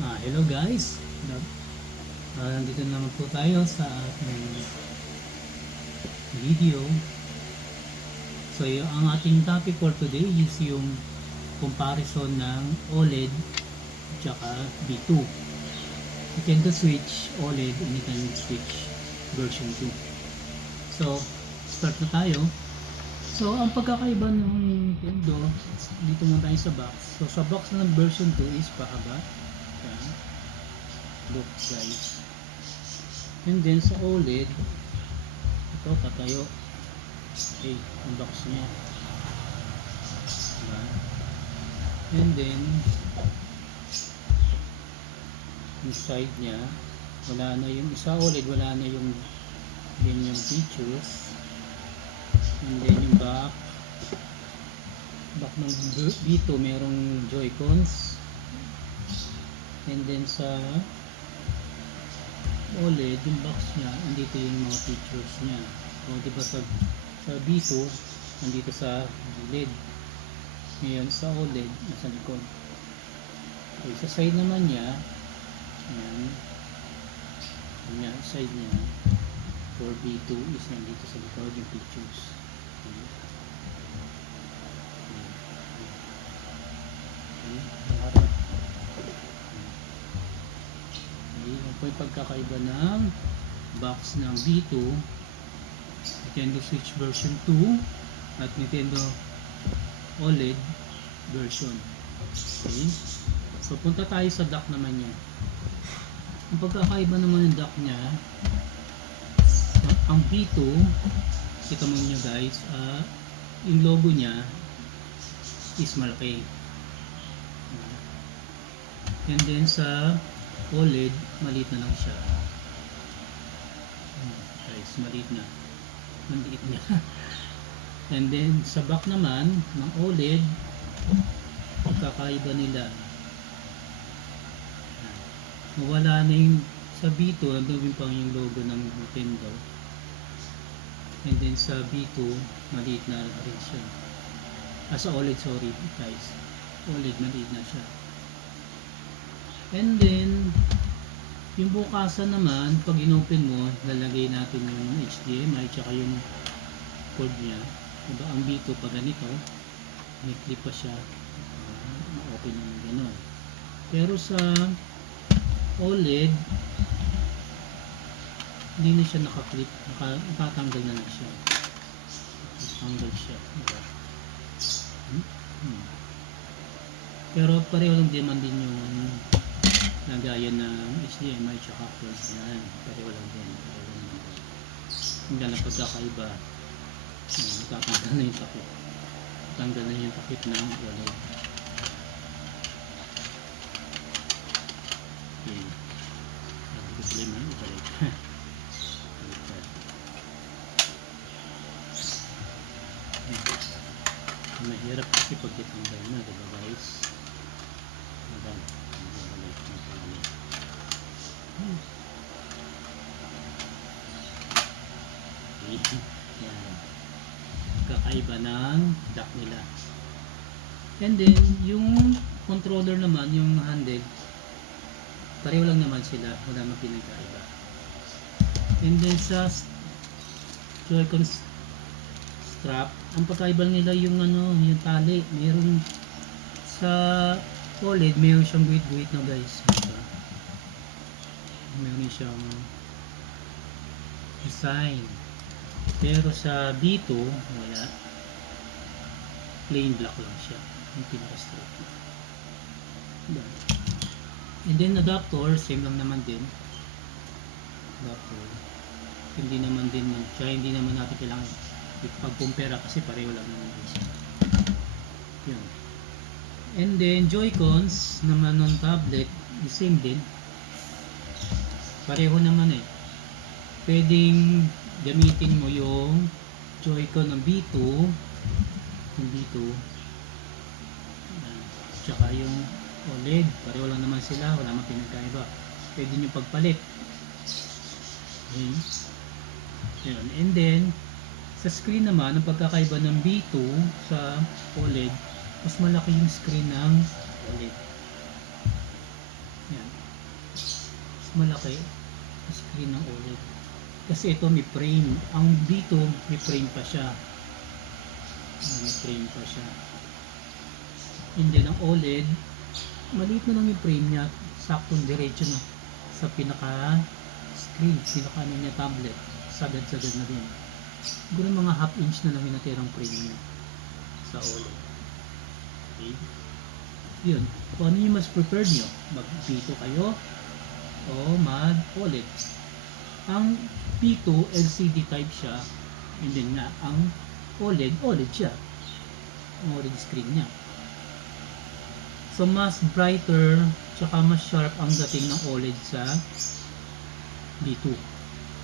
Hello guys. Nandito naman po tayo sa ating video. So ang ating topic for today is yung comparison ng OLED tsaka B2. Nintendo Switch OLED and Nintendo Switch version 2. So start na tayo. So ang pagkakaiba ng Nintendo, dito muna tayo sa box. So sa box ng version 2 is pahaba. Yan. Look guys. And then sa OLED, ito patayo. Okay, ang box niya. Diba? And then yung side niya, wala na yung isa OLED, wala na yung features. And then yung back ng B2 merong Joy-Cons. And then sa OLED, yung box niya, andito yung mga features niya. So, diba sa B2, andito sa gilid. Ngayon, sa OLED, nasa likod. Okay, sa side naman niya, ayan, yan, side niya, for B2 is nandito sa likod yung features. Okay. Yan po yung pagkakaiba ng box ng B2, Nintendo Switch version 2 at Nintendo OLED version. Okay. So punta tayo sa dock naman niya. Ang pagkakaiba naman ng dock niya, ang B2, kita mo nyo guys, yung logo niya is malaki. And then sa OLED, maliit na lang siya. Guys, maliit na. Maliit niya. And then sa back naman ng OLED, pagkakaiba nila. Wala na yung sa B2, nandun pa yung logo ng Nintendo. And then sa B2, maliit na rin siya. Sa OLED, sorry guys. OLED, maliit na siya. And then yung bukasan naman, pag inopen mo, lalagay natin yung HDMI tsaka yung cord niya. Diba, ang B2 pag ganito, may clip pa siya, open yung gano'n. Pero sa OLED, hindi na siya naka-clip, nakatanggal na lang siya. Nakatanggal siya. Diba? Pero pareho lang din yung lagayan ng HDMI tsaka cord. Yan, pareho lang din. Hindi na pagkakaiba. Natatanggal na yung takip. Natanggal na yung takip ng OLED. Okay. Ibalik na, ibalik. Mahirap kasi pag ditanggal na, diba guys? Yan. Kakaiba ng dock nila. And then yung controller naman, yung handle, pareho lang naman sila, wala namang pinagkaiba. And then sa Joy-Con strap, ang pagkaiba nila yung yung tali. Meron sa OLED, meron siyang guhit-guhit na guys. Diba? Meron siyang design. Pero sa B2, wala. Plain black lang siya. Yung pinaka-straight. Diba? And then adapter, same lang naman din. Adapter. Hindi naman din siya. Hindi naman natin kailangan pag-compare kasi pareho lang naman siya. Yun. And then Joy-Cons naman ng tablet, the same din. Pareho naman eh. Pwedeng gamitin mo yung Joy-Con ng B2, tsaka yung OLED, pareho lang naman sila, wala namang pinagkaiba. Pwede nyo pagpalit. Okay. Yun. And then sa screen naman, ang pagkakaiba ng B2 sa OLED, mas malaki yung screen ng OLED. Yan. malaki ang screen ng OLED. Kasi ito may frame. Ang dito may frame pa siya. May frame pa siya. And then ang OLED, maliit na lang yung frame niya, saktong diretso na sa pinaka screen, pinaka ano niya, tablet. Sagad-sagad na din. Siguro mga half inch na lang yung natirang frame niya sa OLED. Okay. Yun. Kung ano yung mas preferred nyo, mag-P2 kayo o mag-OLED. Ang P2 LCD type siya, and then nga ang OLED siya. Ang OLED screen niya. So mas brighter tsaka mas sharp ang dating ng OLED sa B2.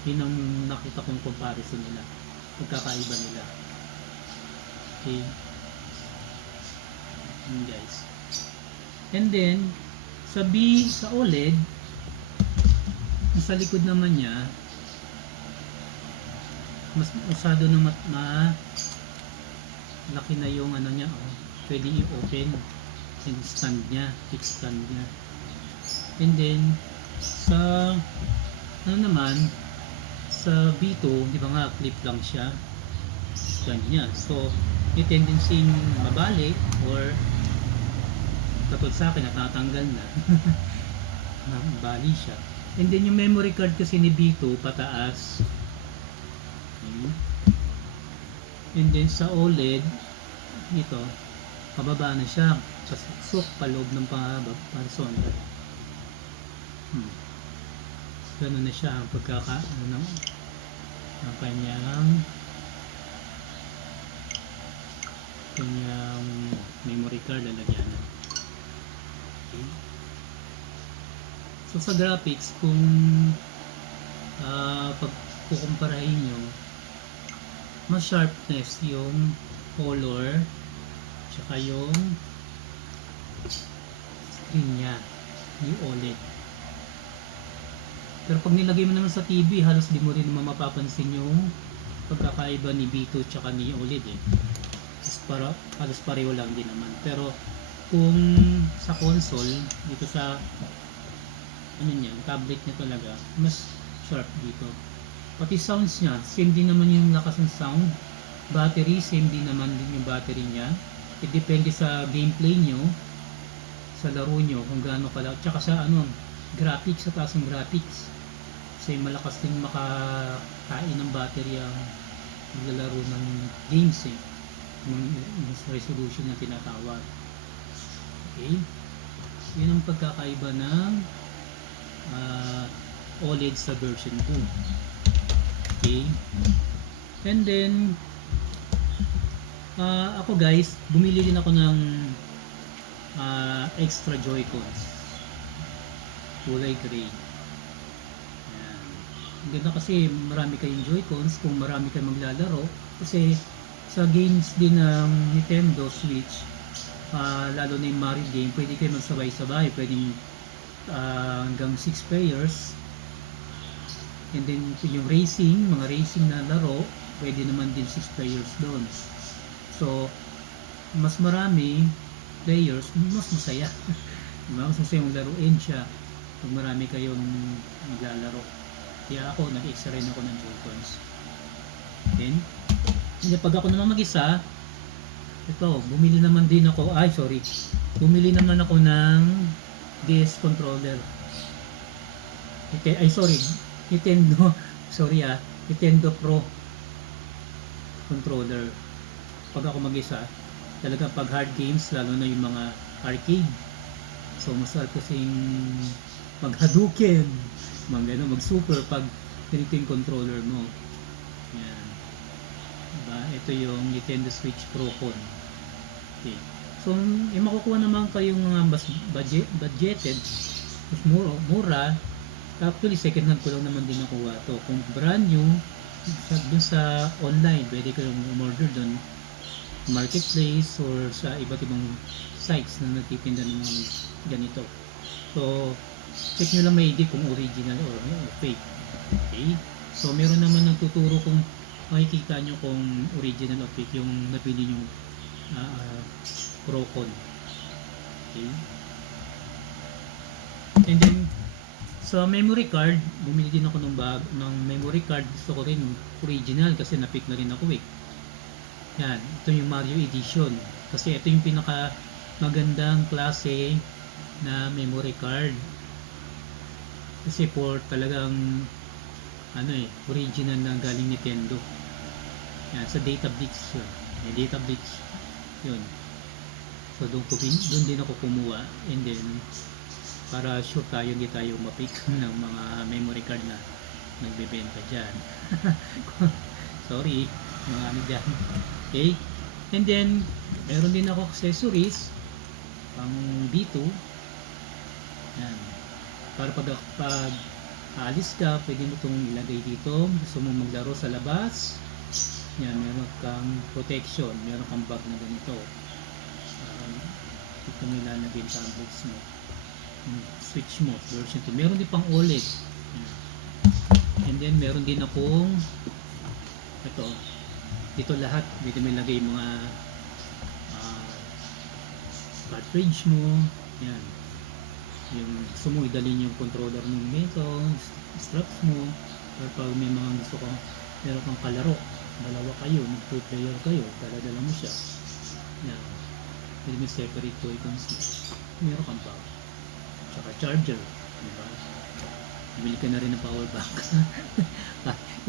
Yun ang nakita kong comparison nila, pagkakaiba nila. Okay. Yun guys. And then sa OLED, sa likod naman niya, mas usado na laki na yung ano niya, pwede i-open yung stand niya, fixed stand niya. And then sa ano naman, sa B2, di ba nga clip lang siya stand niya. So may tendency mabalik or katulad sa akin natatanggal na bali siya. And then yung memory card kasi ni B2 pataas. Okay. And then sa OLED ito pababa na siya, pasok paloob ng person. Ganun na siya ang ng kanyang memory card lalagyan. Okay. So sa graphics, kung pagkukumparahin nyo, mas sharpness yung color tsaka yung screen niya, yung OLED. Pero pag nilagay mo naman sa TV, halos di mo rin naman mapapansin yung pagkakaiba ni B2 tsaka ni OLED halos pareho lang din naman. Pero kung sa console, dito sa ano niya, tablet niya talaga, mas sharp dito. Pati sounds niya, same din naman yung lakas ng sound. Battery, same din naman din yung battery niya. It depende sa gameplay nyo, sa laro nyo, kung gaano kala. Tsaka sa graphics, sa taas ng graphics. Kasi malakas din makakain ng battery ang maglalaro ng games yung resolution na tinatawag. Okay. Yun ang pagkakaiba ng OLED sa version 2. Okay. And then ako guys, bumili din ako ng extra Joy-Cons kulay gray. Ayan. Ang ganda kasi marami kayong Joy-Cons kung marami kayong maglalaro, kasi sa games din ng Nintendo Switch, lalo na yung Mario game, pwede kayo magsabay-sabay, pwedeng hanggang 6 players. And then yung mga racing na laro, pwede naman din 6 players doon. So mas marami players, mas masaya. Mas masaya yung laruin siya pag marami kayong maglalaro. Kaya ako, nag-extra rin ako ng Joy-Cons. Then pag ako naman mag-isa, ito, bumili naman ako ng DS controller. Nintendo Pro controller. Pag ako mag-isa, talaga pag hard games, lalo na yung mga arcade, so masarap kasing mag-Hadouken, mag-super pag ganito yung controller mo. Yan. Diba? Ito yung Nintendo Switch Pro Con. Okay. So, makukuha naman kayong mga mas budgeted, mas mura. Actually, second hand ko lang naman din nakuha to. Kung brand new, dun sa online, pwede kayong umorder dun, marketplace or sa iba't ibang sites na nagtitinda ng mga ganito. So, check nyo lang maigi kung original or fake. Okay? So, meron naman nagtuturo kung makikita nyo kung original o fake yung napili nyo Procon. Okay? And then Sa memory card, bumili din ako ng memory card. Gusto ko rin original kasi na-pick na rin ako eh. Yan, ito yung Mario Edition. Kasi ito yung pinaka magandang klase na memory card. Kasi for talagang original na galing Nintendo. Yan, sa Data Blitz yun. May Data Blitz yun. So doon din ako kumuha, and then para sure tayo hindi tayo mapick ng mga memory card na nagbebenta dyan. Sorry, mga ano dyan. Okay, and then meron din ako accessories pang B2. Yan, para pag aalis ka, pwede mo itong ilagay dito. Gusto mo maglaro sa labas, yan, meron kang protection, meron kang bag na ganito. Ito mo ilalagay yung tablets mo, switch mo, version 2. Meron din pang OLED. And then meron din akong dito lahat, dito may lagay mga cartridge mo. Yan, yung gusto mo idalhin yung controller mo nito, straps mo, or pag may mga gusto ko, meron kang kalaro, dalawa kayo, mag-2-player kayo, dala-dala mo siya. Yan, pwede may separate toy consist. Meron kang power, tsaka charger, diba? Bili ka na rin ng power bank.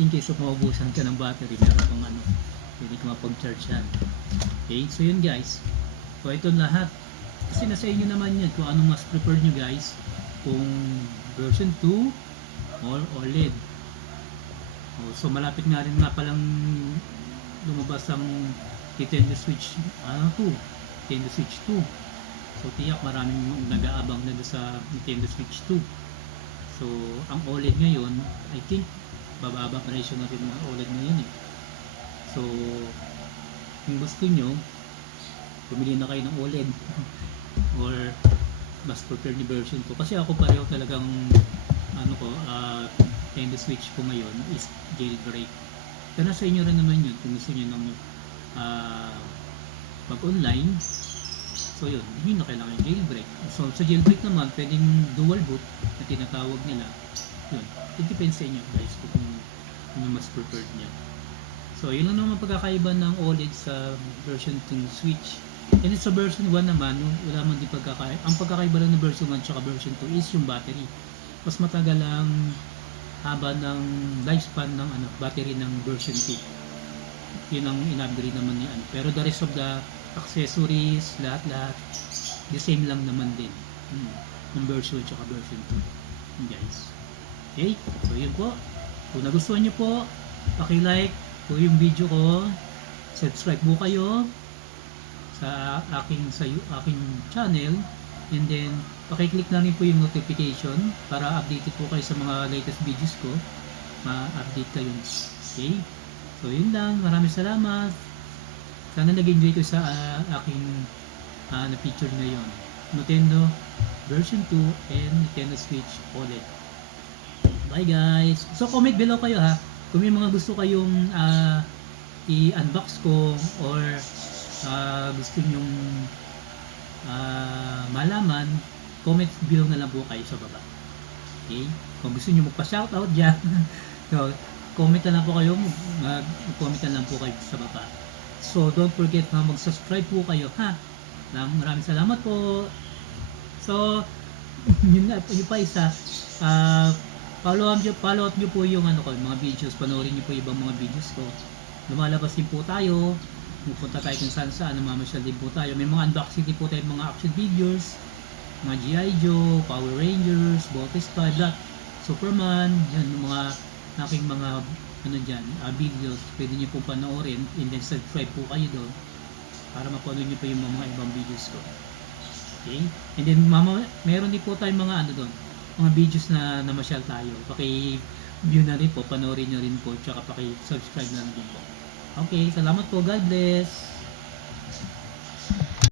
In case of maubusan ka ng battery, meron kang pwede ka mapag-charge yan. Okay, so yun guys. So ito lahat, kasi nasa inyo naman yan kung anong mas preferred nyo guys, kung version 2 or OLED. So malapit nga rin palang lumabas ang Nintendo Switch 2, Nintendo Switch 2. So tiyak maraming nag-aabang na sa Nintendo Switch 2. So ang OLED ngayon, I think bababa presyo na rin ng OLED ngayon eh. So kung gusto nyo, bumili na kayo ng OLED or mas preferred ni version 2. Kasi ako pareho talagang Nintendo Switch ko ngayon is jailbreak. Pero sa inyo rin naman yun kung gusto nyo ng mag-online. So yun, hindi na kailangan yung jailbreak. So sa jailbreak naman, pwedeng dual boot na tinatawag nila. Yun, it depends sa inyo guys kung ano mas preferred nyo. So yun lang naman pagkakaiba ng OLED sa version 2 Switch. And sa version 1 naman, wala man din pagkakaiba. Ang pagkakaiba lang ng version 1 at version 2 is yung battery. Mas matagal ang haba ng lifespan ng battery ng version 2. Yun ang in-upgrade naman niya. Pero the rest of the accessories, lahat the same lang naman din ng version at version 2. Guys. Okay? So yun po. Kung nagustuhan nyo po, paki-like po yung video ko. Subscribe po kayo sa aking channel, and then paki-click na rin po yung notification para updated po kayo sa mga latest videos ko, ma-update kayo. Okay, so yun lang, maraming salamat. Sana nag-enjoy ko sa aking na-feature ngayon, Nintendo version 2 and Nintendo Switch OLED. Bye guys. So comment below kayo ha kung may mga gusto kayong i-unbox ko, or gusto nyong malaman, comment below na lang po kayo sa baba. Okay? Kung gusto nyo magpa-shoutout dyan, so, comment na lang po kayo, mag-comment na lang po kayo sa baba. So don't forget na mag-subscribe po kayo ha. Maraming salamat po. So yun pa isa, follow up nyo po yung mga videos, panoorin nyo po yung ibang mga videos ko. Lumalabas din po tayo, pupunta tayo kung saan saan, namamasyal din po tayo. May mga unboxing din po tayo, mga action videos, mga G.I. Joe, Power Rangers, Voltes 5, Superman, yan yung mga aking mga videos. Pwede nyo po panoorin, and then subscribe po kayo doon para mapanood nyo po yung mga ibang videos ko. Okay? And then meron din po tayong mga doon, mga videos na namasyal tayo. Paki-view na rin po, panoorin nyo rin po, tsaka paki-subscribe na rin po. Okay, salamat po. God bless.